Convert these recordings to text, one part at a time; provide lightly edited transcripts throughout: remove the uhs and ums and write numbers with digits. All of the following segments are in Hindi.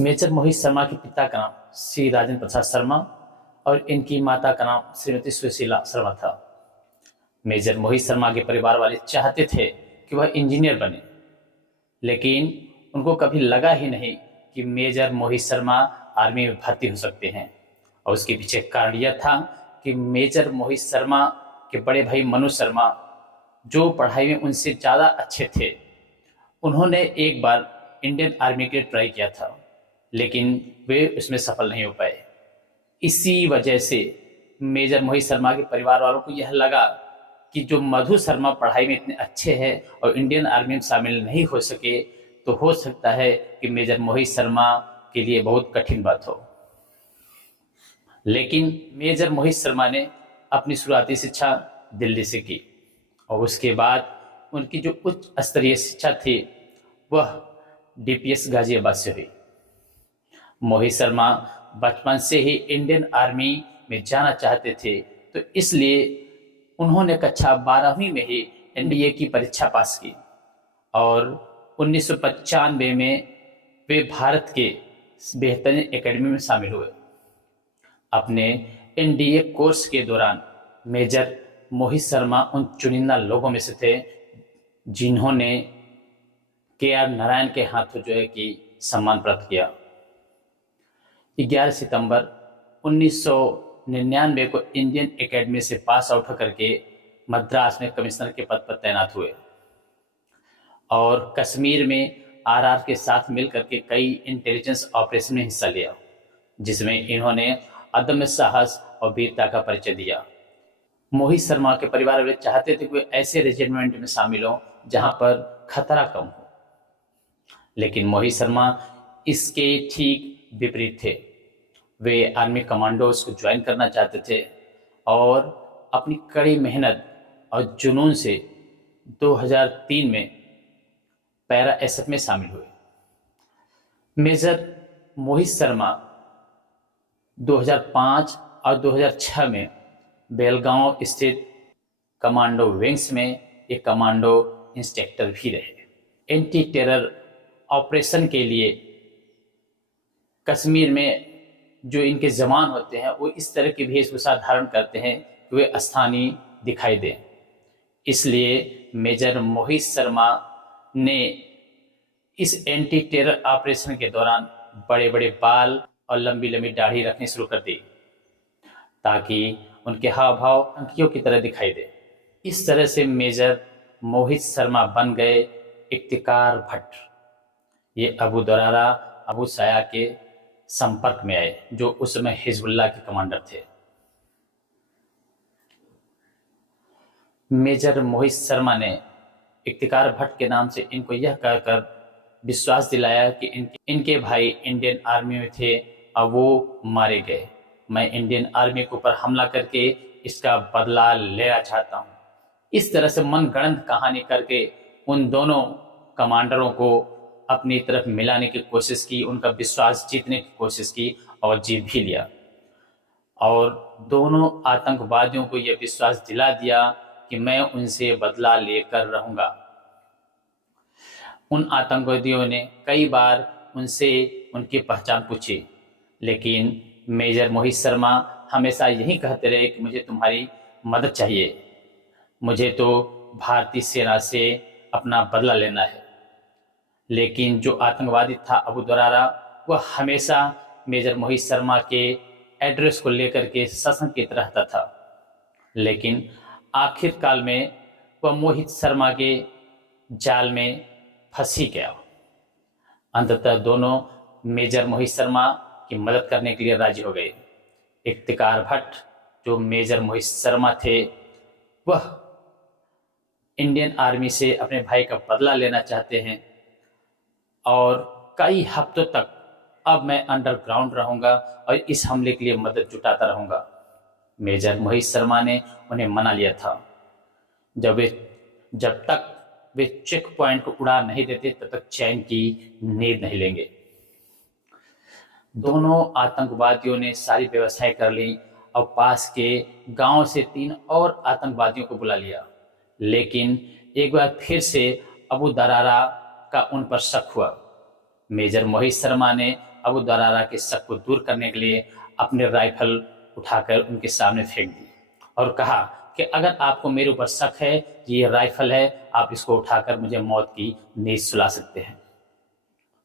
मेजर मोहित शर्मा के पिता का नाम श्री राजेंद्र प्रसाद शर्मा और इनकी माता का नाम श्रीमती सुशीला शर्मा था। मेजर मोहित शर्मा के परिवार वाले चाहते थे कि वह इंजीनियर बने, लेकिन उनको कभी लगा ही नहीं कि मेजर मोहित शर्मा आर्मी में भर्ती हो सकते हैं। और उसके पीछे कारण यह था कि मेजर मोहित शर्मा के बड़े भाई मनोज शर्मा, जो पढ़ाई में उनसे ज़्यादा अच्छे थे, उन्होंने एक बार इंडियन आर्मी के लिए ट्राई किया था, लेकिन वे उसमें सफल नहीं हो पाए। इसी वजह से मेजर मोहित शर्मा के परिवार वालों को यह लगा कि जो मधु शर्मा पढ़ाई में इतने अच्छे हैं और इंडियन आर्मी में शामिल नहीं हो सके, तो हो सकता है कि मेजर मोहित शर्मा के लिए बहुत कठिन बात हो। लेकिन मेजर मोहित शर्मा ने अपनी शुरुआती शिक्षा दिल्ली से की और उसके बाद उनकी जो उच्च स्तरीय शिक्षा थी वह डीपीएस गाजियाबाद से हुई। मोहित शर्मा बचपन से ही इंडियन आर्मी में जाना चाहते थे, तो इसलिए उन्होंने कक्षा 12वीं में ही एनडीए की परीक्षा पास की और 1995 में वे भारत के बेहतरीन एकेडमी में शामिल हुए। अपने एनडीए कोर्स के दौरान मेजर मोहित शर्मा उन चुनिंदा लोगों में से थे जिन्होंने के.आर. नारायण के हाथों जो है कि सम्मान प्राप्त किया। 11 सितंबर 1999 को इंडियन एकेडमी से पास आउट होकर के मद्रास में कमिश्नर के पद पर तैनात हुए और कश्मीर में आरआर के साथ मिलकर के कई इंटेलिजेंस ऑपरेशन में हिस्सा लिया, जिसमें इन्होंने अदम्य साहस और वीरता का परिचय दिया। मोहित शर्मा के परिवार वाले चाहते थे कि वे ऐसे रेजिमेंट में शामिल हों जहां पर खतरा कम हो, लेकिन मोहित शर्मा इसके ठीक विपरीत थे। वे आर्मी कमांडोज को ज्वाइन करना चाहते थे और अपनी कड़ी मेहनत और जुनून से 2003 में पैरा एसएफ में शामिल हुए। मेजर मोहित शर्मा 2005 और 2006 में बेलगांव स्थित कमांडो विंग्स में एक कमांडो इंस्ट्रक्टर भी रहे। एंटी टेरर ऑपरेशन के लिए कश्मीर में जो इनके जवान होते हैं वो इस तरह की वेशभूषा धारण करते हैं कि वे स्थानीय दिखाई दें। इसलिए मेजर मोहित शर्मा ने इस एंटी टेरर ऑपरेशन के दौरान बड़े बड़े बाल और लंबी लंबी दाढ़ी रखनी शुरू कर दी ताकि उनके हाव भाव अंकियों की तरह दिखाई दे। इस तरह से मेजर मोहित शर्मा बन गए इफ्तिकार भट्ट। ये अबू दरारा अबू साया के संपर्क में आए, जो उस समय हिजबुल्लाह के कमांडर थे। मेजर मोहित शर्मा ने इफ्तिकार भट्ट के नाम से इनको यह कहकर विश्वास दिलाया कि इनके भाई इंडियन आर्मी में थे और वो मारे गए। मैं इंडियन आर्मी के ऊपर हमला करके इसका बदला लेना चाहता हूँ। इस तरह से मनगढ़ंत कहानी करके उन दोनों कमांडरों को अपनी तरफ मिलाने की कोशिश की, उनका विश्वास जीतने की कोशिश की और जीत भी लिया। और दोनों आतंकवादियों को यह विश्वास दिला दिया कि मैं उनसे बदला लेकर रहूंगा। उन आतंकवादियों ने कई बार उनसे उनकी पहचान पूछी, लेकिन मेजर मोहित शर्मा हमेशा यही कहते रहे कि मुझे तुम्हारी मदद चाहिए, मुझे तो भारतीय सेना से अपना बदला लेना है। लेकिन जो आतंकवादी था अबू दरारा, वह हमेशा मेजर मोहित शर्मा के एड्रेस को लेकर के सशंकित रहता था। लेकिन आखिरकार में वह मोहित शर्मा के जाल में फंस ही गया। अंततः दोनों मेजर मोहित शर्मा की मदद करने के लिए राजी हो गए। इफ्तिकार भट्ट जो मेजर मोहित शर्मा थे, वह इंडियन आर्मी से अपने भाई का बदला लेना चाहते हैं और कई हफ्तों तक अब मैं अंडरग्राउंड रहूंगा और इस हमले के लिए मदद जुटाता रहूंगा। मेजर मोहित शर्मा ने उन्हें मना लिया था। जब तक वे चेक पॉइंट को उड़ा नहीं देते तब तक चैन की नींद नहीं लेंगे। दोनों आतंकवादियों ने सारी व्यवस्थाएं कर ली और पास के गांव से 3 और आतंकवादियों को बुला लिया। लेकिन एक बार फिर से अबू दरारा का उन पर शक हुआ। मेजर मोहित शर्मा ने अबू दरारा के शक को दूर करने के लिए अपने राइफल उठाकर उनके सामने फेंक दी और कहा कि अगर आपको मेरे ऊपर शक है, ये राइफल है, आप इसको उठाकर मुझे मौत की नींद सुला सकते हैं,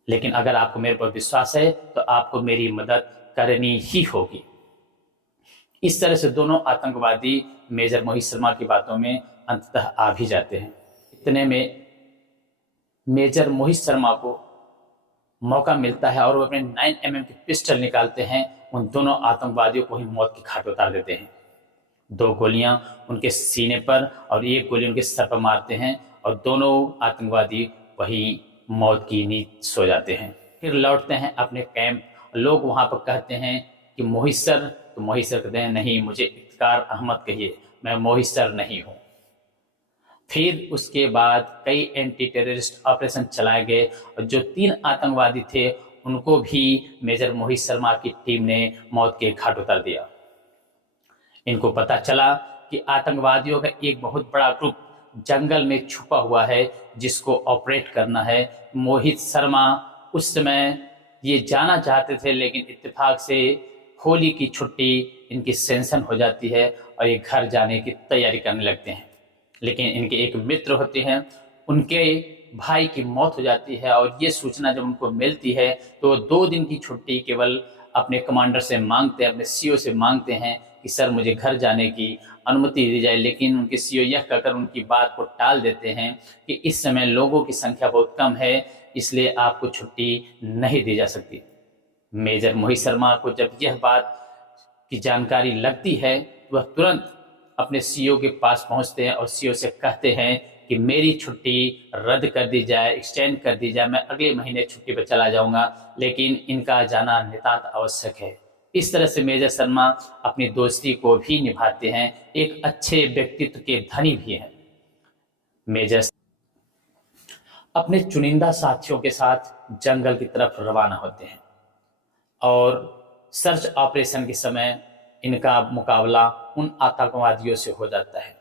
लेकिन अगर आपको मेरे ऊपर विश्वास है तो आपको मेरी मदद करनी ही होगी। इस तरह से दोनों आतंकवादी मेजर मोहित शर्मा की बातों में अंततः आ भी जाते हैं। इतने में मेजर मोहित शर्मा को मौका मिलता है और वो अपने 9mm की पिस्टल निकालते हैं, उन दोनों आतंकवादियों को ही मौत की घाट उतार देते हैं। 2 गोलियां उनके सीने पर और 1 गोली उनके सर पर मारते हैं और दोनों आतंकवादी वही मौत की नींद सो जाते हैं। फिर लौटते हैं अपने कैंप। लोग वहां पर कहते हैं कि मोहित सर, तो मोहित सर कहते हैं नहीं, मुझे इफ्तिकार अहमद कहिए, मैं मोहित सर नहीं हूं। फिर उसके बाद कई एंटी टेररिस्ट ऑपरेशन चलाए गए और जो 3 आतंकवादी थे उनको भी मेजर मोहित शर्मा की टीम ने मौत के घाट उतार दिया। इनको पता चला कि आतंकवादियों का एक बहुत बड़ा ग्रुप जंगल में छुपा हुआ है जिसको ऑपरेट करना है। मोहित शर्मा उस समय ये जाना चाहते थे, लेकिन इत्तेफाक से होली की छुट्टी इनकी सैंक्शन हो जाती है और ये घर जाने की तैयारी करने लगते हैं। लेकिन इनके एक मित्र होते हैं, उनके भाई की मौत हो जाती है और ये सूचना जब उनको मिलती है तो 2 दिन की छुट्टी केवल अपने कमांडर से मांगते हैं, अपने सीओ से मांगते हैं कि सर मुझे घर जाने की अनुमति दी जाए। लेकिन उनके सीओ यह कहकर उनकी बात को टाल देते हैं कि इस समय लोगों की संख्या बहुत कम है, इसलिए आपको छुट्टी नहीं दी जा सकती। मेजर मोहित शर्मा को जब यह बात की जानकारी लगती है वह तुरंत अपने सीओ के पास पहुंचते हैं और सीओ से कहते हैं कि मेरी छुट्टी रद्द कर दी जाए, एक्सटेंड कर दी जाए, मैं अगले महीने छुट्टी पर चला जाऊंगा, लेकिन इनका जाना नितांत आवश्यक है। इस तरह से मेजर शर्मा अपनी दोस्ती को भी निभाते हैं, एक अच्छे व्यक्तित्व के धनी भी हैं। मेजर अपने चुनिंदा साथियों के साथ जंगल की तरफ रवाना होते हैं और सर्च ऑपरेशन के समय इनका मुकाबला उन आतंकवादियों से हो जाता है।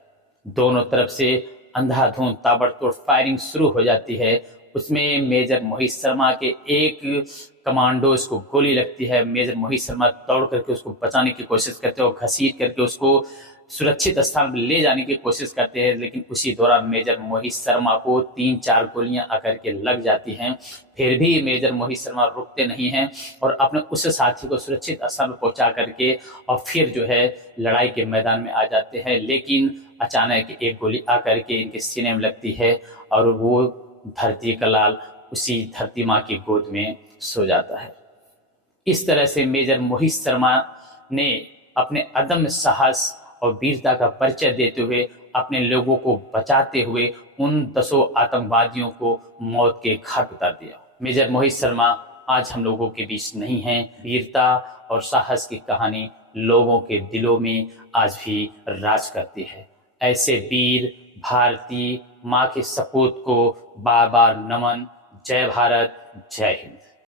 दोनों तरफ से अंधाधुंध ताबड़तोड़ फायरिंग शुरू हो जाती है। उसमें मेजर मोहित शर्मा के एक कमांडोज को गोली लगती है। मेजर मोहित शर्मा दौड़ करके उसको बचाने की कोशिश करते हैं और घसीट करके उसको सुरक्षित स्थान पर ले जाने की कोशिश करते हैं, लेकिन उसी दौरान मेजर मोहित शर्मा को 3-4 गोलियां आकर के लग जाती हैं। फिर भी मेजर मोहित शर्मा रुकते नहीं हैं और अपने उस साथी को सुरक्षित स्थान पर पहुंचा करके और फिर जो है लड़ाई के मैदान में आ जाते हैं। लेकिन अचानक एक गोली आकर के इनके सीने में लगती है और वो धरती का लाल उसी धरती माँ की गोद में सो जाता है। इस तरह से मेजर मोहित शर्मा ने अपने अदम्य साहस और वीरता का परिचय देते हुए अपने लोगों को बचाते हुए उन 10 आतंकवादियों को मौत के घाट उतार दिया। मेजर मोहित शर्मा आज हम लोगों के बीच नहीं हैं। वीरता और साहस की कहानी लोगों के दिलों में आज भी राज करती है। ऐसे वीर भारतीय माँ के सपूत को बार बार नमन। जय भारत, जय हिंद।